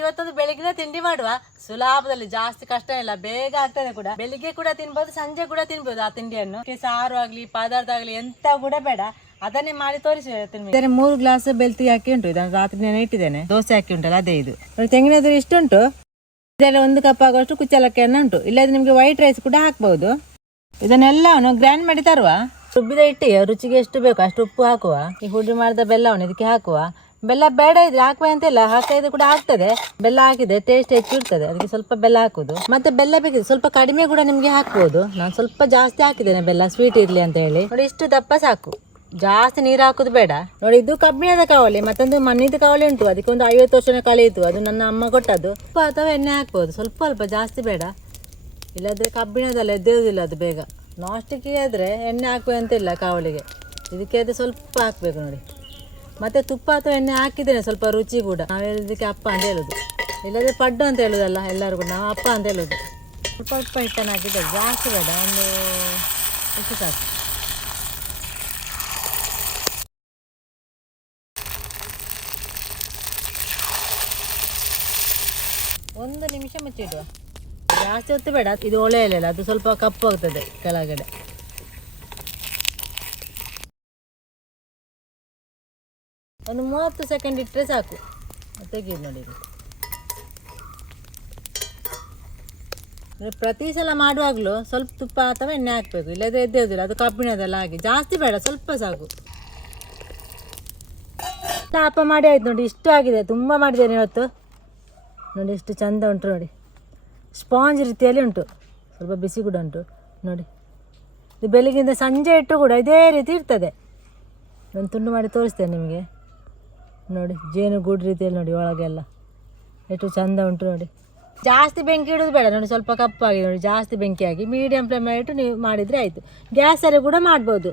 ಇವತ್ತೊಂದು ಬೆಳಿಗ್ಗೆ ತಿಂಡಿ ಮಾಡುವ. ಸುಲಭದಲ್ಲಿ ಜಾಸ್ತಿ ಕಷ್ಟ ಇಲ್ಲ ಬೇಗ ಆಗ್ತದೆ ಕೂಡ. ಬೆಳಿಗ್ಗೆ ಕೂಡ ತಿನ್ಬೋದು ಸಂಜೆ ಕೂಡ ತಿನ್ಬೋದು ಆ ತಿಂಡಿಯನ್ನು. ಸಾರು ಆಗ್ಲಿ ಪದಾರ್ಥ ಆಗ್ಲಿ ಎಂತ ಕೂಡ ಬೇಡ. ಅದನ್ನೇ ಮಾಡಿ ತೋರಿಸಿ ಇದರ ಮೂರು ಗ್ಲಾಸ್ ಬೆಳ್ತಿ ಹಾಕಿ ಉಂಟು. ಇದನ್ನು ರಾತ್ರಿ ನೆನೆ ಇಟ್ಟಿದ್ದೇನೆ. ದೋಸೆ ಹಾಕಿ ಉಂಟಲ್ಲ ಅದೇ ಇದು. ತೆಂಗಿನ ಇಷ್ಟುಂಟು ಇದೆಲ್ಲ ಒಂದು ಕಪ್ ಆಗುವಷ್ಟು ಕುಚ್ಚಲಕ್ಕಿಯನ್ನು ಉಂಟು. ಇಲ್ಲದ್ರೆ ನಿಮಗೆ ವೈಟ್ ರೈಸ್ ಕೂಡ ಹಾಕ್ಬಹುದು ಅವನು ಗ್ರೈಂಡ್ ಮಾಡಿ ತರುವ. ರುಬ್ಬಿದ ಇಟ್ಟಿಗೆ ರುಚಿಗೆ ಎಷ್ಟು ಬೇಕು ಅಷ್ಟು ಉಪ್ಪು ಹಾಕುವ. ಈ ಹುಡಿ ಮಾಡಿದ ಬೆಲ್ಲವನ್ನು ಇದಕ್ಕೆ ಹಾಕುವ. ಬೆಲ್ಲ ಬೇಡ ಇದ್ರೆ ಹಾಕುವ ಅಂತಿಲ್ಲ ಹಾಕಿದ್ರೆ ಕೂಡ ಆಗ್ತದೆ. ಬೆಲ್ಲ ಹಾಕಿದ್ರೆ ಟೇಸ್ಟ್ ಹೆಚ್ಚು ಇರ್ತದೆ. ಅದಕ್ಕೆ ಸ್ವಲ್ಪ ಬೆಲ್ಲ ಹಾಕುದು. ಮತ್ತೆ ಬೆಲ್ಲ ಬೇಕಿದ್ರೆ ಸ್ವಲ್ಪ ಕಡಿಮೆ ಕೂಡ ನಿಮ್ಗೆ ಹಾಕ್ಬೋದು. ನಾನು ಸ್ವಲ್ಪ ಜಾಸ್ತಿ ಹಾಕಿದ್ದೇನೆ ಬೆಲ್ಲ ಸ್ವೀಟ್ ಇರ್ಲಿ ಅಂತ ಹೇಳಿ. ನೋಡಿ ಇಷ್ಟು ದಪ್ಪ ಸಾಕು. ಜಾಸ್ತಿ ನೀರು ಹಾಕುದು ಬೇಡ. ನೋಡಿ ಇದು ಕಬ್ಬಿಣದ ಕಾವಲಿ, ಮತ್ತೊಂದು ಮಣ್ಣಿದ ಕಾವಲಿ ಉಂಟು. ಅದಕ್ಕೆ ಒಂದು ಐವತ್ತು ಕಾಲ ಇತ್ತು. ಅದು ನನ್ನ ಅಮ್ಮ ಕೊಟ್ಟದ್ದು. ಉಪ್ಪು ಅಥವಾ ಎಣ್ಣೆ ಹಾಕ್ಬೋದು. ಸ್ವಲ್ಪ ಅಲ್ಪ, ಜಾಸ್ತಿ ಬೇಡ. ಇಲ್ಲದ್ರೆ ಕಬ್ಬಿಣದಲ್ಲ ಎದ್ದೇಳುವುದಿಲ್ಲ ಅದು ಬೇಗ. ನಾಸ್ಟಿಕ್ ಆದರೆ ಎಣ್ಣೆ ಹಾಕುವಂತಿಲ್ಲ ಕಾವಳಿಗೆ ಇದಕ್ಕೆ ಅದು ಸ್ವಲ್ಪ ಹಾಕಬೇಕು ನೋಡಿ. ಮತ್ತೆ ತುಪ್ಪ ಅಥವಾ ಎಣ್ಣೆ ಹಾಕಿದ್ದೇನೆ ಸ್ವಲ್ಪ ರುಚಿ ಕೂಡ. ನಾವು ಹೇಳೋದಕ್ಕೆ ಅಪ್ಪ ಅಂತ ಹೇಳೋದು. ಇಲ್ಲದೆ ಪಡ್ಡು ಅಂತ ಹೇಳೋದಲ್ಲ ಎಲ್ಲರೂ ಕೂಡ. ನಾವು ಅಪ್ಪ ಅಂತ ಹೇಳೋದು. ಸ್ವಲ್ಪ ಉಪ್ಪ ಹಿಟ್ಟನ್ನು ಹಾಕಿದ್ದೆ ಜಾಸ್ತಿ ಬೇಡ. ಒಂದು ಇಷ್ಟು ಸಾಕು. ಒಂದು ನಿಮಿಷ ಮುಚ್ಚಿಡುವ. ಜಾಸ್ತಿ ಹೊತ್ತು ಬೇಡ. ಇದು ಒಳ್ಳೆಯಲ್ಲ ಅದು ಸ್ವಲ್ಪ ಕಪ್ಪು ಆಗ್ತದೆ ಕೆಳಗಡೆ. ಒಂದು ಮೂವತ್ತು ಸೆಕೆಂಡ್ ಇಟ್ಟರೆ ಸಾಕು. ತೆಗೀರಿ ನೋಡಿ ಪ್ರತಿ ಸಲ ಮಾಡುವಾಗಲೂ ಸ್ವಲ್ಪ ತುಪ್ಪ ಅಥವಾ ಎಣ್ಣೆ ಹಾಕಬೇಕು. ಇಲ್ಲದೇ ಎದ್ದೇವುದಿಲ್ಲ ಅದು ಕಬ್ಬಿಣದೆಲ್ಲ ಹಾಗೆ. ಜಾಸ್ತಿ ಬೇಡ, ಸ್ವಲ್ಪ ಸಾಕು. ತಾಪ ಮಾಡಿ ಆಯ್ತು ನೋಡಿ. ಇಷ್ಟು ಆಗಿದೆ. ತುಂಬ ಮಾಡಿದ್ದೇನೆ ಇವತ್ತು. ನೋಡಿ, ಎಷ್ಟು ಚಂದ ಉಂಟು ನೋಡಿ. ಸ್ಪಾಂಜ್ ರೀತಿಯಲ್ಲಿ ಉಂಟು. ಸ್ವಲ್ಪ ಬಿಸಿ ಕೂಡ ಉಂಟು. ನೋಡಿ. ಇದು ಬೆಳಗಿಂದ ಸಂಜೆ ಇಟ್ಟು ಕೂಡ ಇದೇ ರೀತಿ ಇರ್ತದೆ. ನಾನು ತುಂಡು ಮಾಡಿ ತೋರಿಸ್ತೇನೆ ನಿಮಗೆ. ನೋಡಿ, ಜೇನು ಗೂಡು ರೀತಿಯಲ್ಲಿ ನೋಡಿ ಒಳಗೆಲ್ಲ. ಎಷ್ಟು ಚಂದ ಉಂಟು ನೋಡಿ. ಜಾಸ್ತಿ ಬೆಂಕಿ ಇಡೋದು ಬೇಡ ನೋಡಿ, ಸ್ವಲ್ಪ ಕಪ್ಪಾಗಿ ನೋಡಿ, ಜಾಸ್ತಿ ಬೆಂಕಿ ಆಗಿ ಮೀಡಿಯಂ ಫ್ಲೇಮ್ ಇಟ್ಟು ನೀವು ಮಾಡಿದರೆ ಆಯಿತು. ಗ್ಯಾಸಲ್ಲಿ ಕೂಡ ಮಾಡ್ಬೋದು.